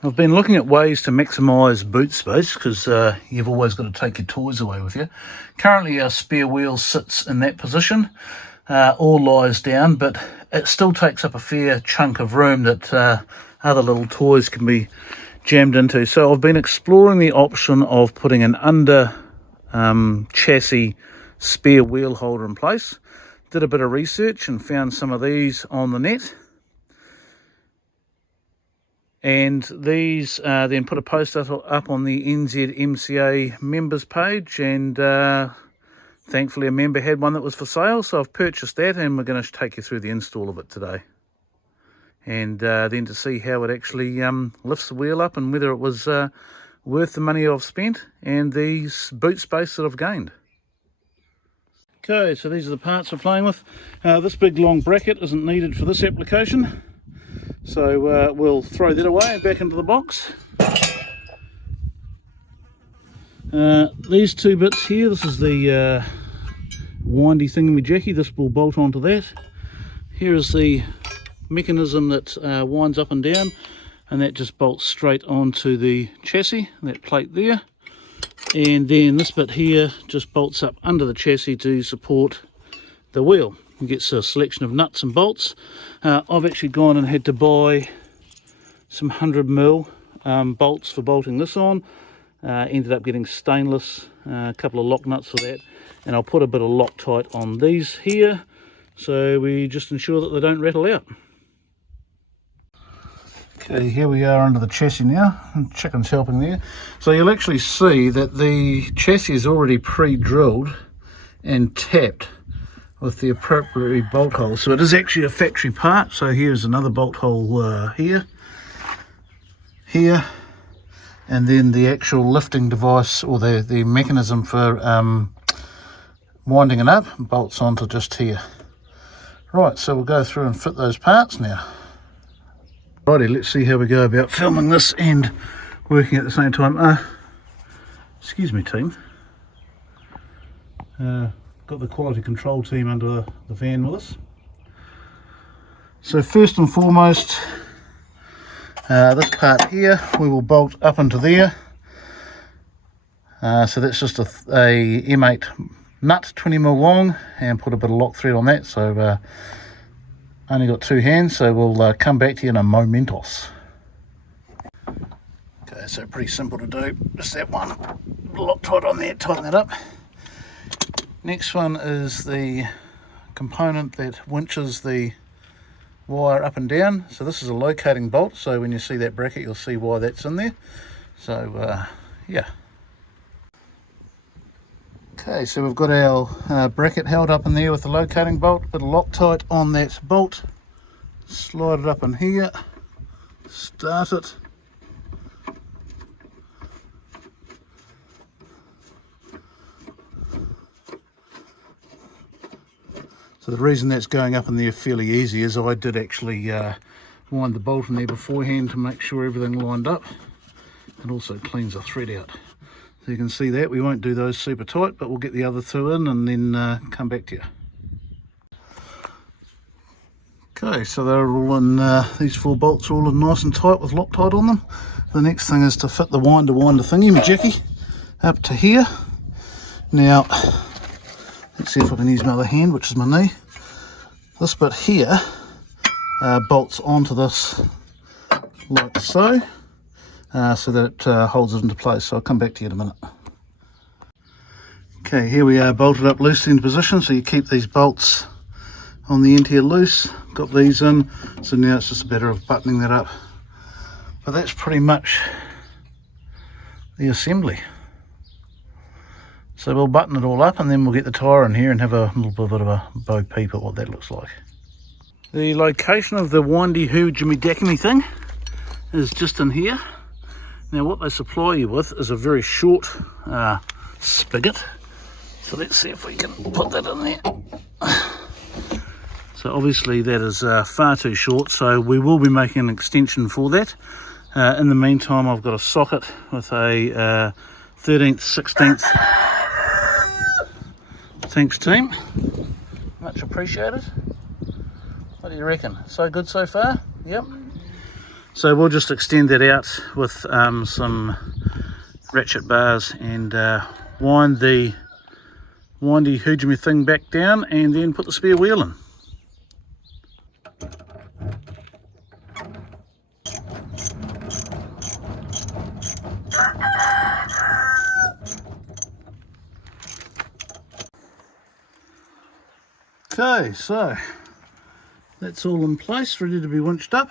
I've been looking at ways to maximise boot space because you've always got to take your toys away with you. Currently our spare wheel sits in that position or lies down, but it still takes up a fair chunk of room that other little toys can be jammed into. So I've been exploring the option of putting an under chassis spare wheel holder in place. Did a bit of research and found some of these on the net. And these then put a post up on the NZMCA members page, and thankfully a member had one that was for sale, so I've purchased that, and we're going to take you through the install of it today. And then to see how it actually lifts the wheel up and whether it was worth the money I've spent and the boot space that I've gained. Okay, so these are the parts we're playing with. This big long bracket isn't needed for this application. So we'll throw that away back into the box. These two bits here, this is the windy thingamajiggy, this will bolt onto that. Here is the mechanism that winds up and down, and that just bolts straight onto the chassis, that plate there. And then this bit here just bolts up under the chassis to support the wheel. It gets a selection of nuts and bolts. I've actually gone and had to buy some 100mm bolts for bolting this on. Ended up getting stainless, a couple of lock nuts for that, and I'll put a bit of Loctite on these here so we just ensure that they don't rattle out. Okay, here we are under the chassis now, and chicken's helping there. So you'll actually see that the chassis is already pre-drilled and tapped with the appropriate bolt holes. So it is actually a factory part. So here's another bolt hole here, and then the actual lifting device, or the mechanism for winding it up, bolts onto just here. Right, so we'll go through and fit those parts now. Righty, let's see how we go about filming this and working at the same time. Excuse me, team. Got the quality control team under the van with us. So first and foremost, this part here we will bolt up into there. So that's just a M8 nut, 20mm long, and put a bit of lock thread on that. So only got two hands, so we'll come back to you in a momentos. Okay, so pretty simple to do. Just that one, Loctite on there, tighten that up. Next one is the component that winches the wire up and down. So this is a locating bolt, so when you see that bracket you'll see why that's in there. So yeah. Okay, so we've got our bracket held up in there with the locating bolt, a bit of Loctite on that bolt, slide it up in here, start it. So the reason that's going up in there fairly easy is I did actually wind the bolt in there beforehand to make sure everything lined up, and also cleans the thread out. So you can see that we won't do those super tight, but we'll get the other two in and then come back to you. Okay, so they're all in, these four bolts are all in nice and tight with Loctite on them. The next thing is to fit the winder thingy, majiggy, up to here. Now, let's see if I can use my other hand, which is my knee. This bit here bolts onto this like so, so that it holds it into place. So I'll come back to you in a minute. Okay, here we are bolted up loosely in position, so you keep these bolts on the end here loose. Got these in, so now it's just a matter of buttoning that up. But that's pretty much the assembly. So we'll button it all up and then we'll get the tyre in here and have a little bit of a bo peep at what that looks like. The location of the windy Jimmy Dackamy thing is just in here. Now what they supply you with is a very short spigot. So let's see if we can put that in there. So obviously that is far too short, so we will be making an extension for that. In the meantime, I've got a socket with a 13th, 16th. Thanks team, much appreciated. What do you reckon? So good so far? Yep. So we'll just extend that out with some ratchet bars and wind the windy hoogery thing back down and then put the spare wheel in. Okay, so that's all in place, ready to be winched up.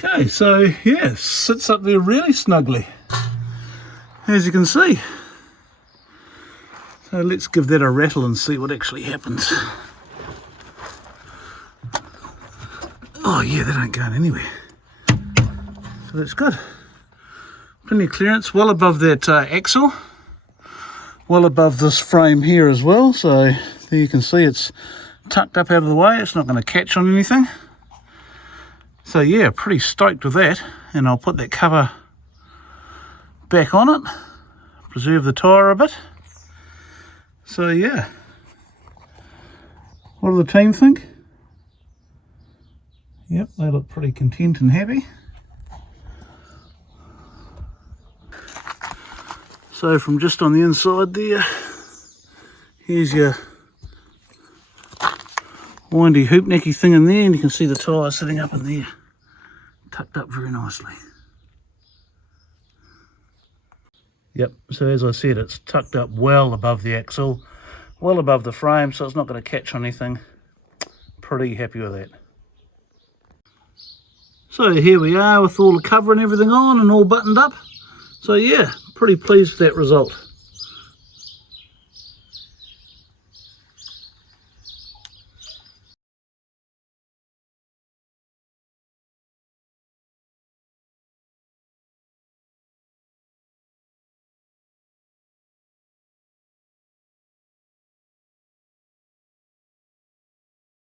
Okay, so yeah, sits up there really snugly, as you can see. So let's give that a rattle and see what actually happens. Oh yeah, that ain't going anywhere. So that's good. Plenty of clearance, well above that axle, well above this frame here as well. So there you can see it's tucked up out of the way. It's not going to catch on anything. So yeah, pretty stoked with that, and I'll put that cover back on it, preserve the tyre a bit. So yeah, what do the team think? Yep, they look pretty content and happy. So from just on the inside there, here's your windy hoop necky thing in there, and you can see the tyre sitting up in there, tucked up very nicely. Yep, so as I said, it's tucked up well above the axle, well above the frame, so it's not going to catch on anything. Pretty happy with that. So here we are with all the cover and everything on and all buttoned up. So yeah, pretty pleased with that result.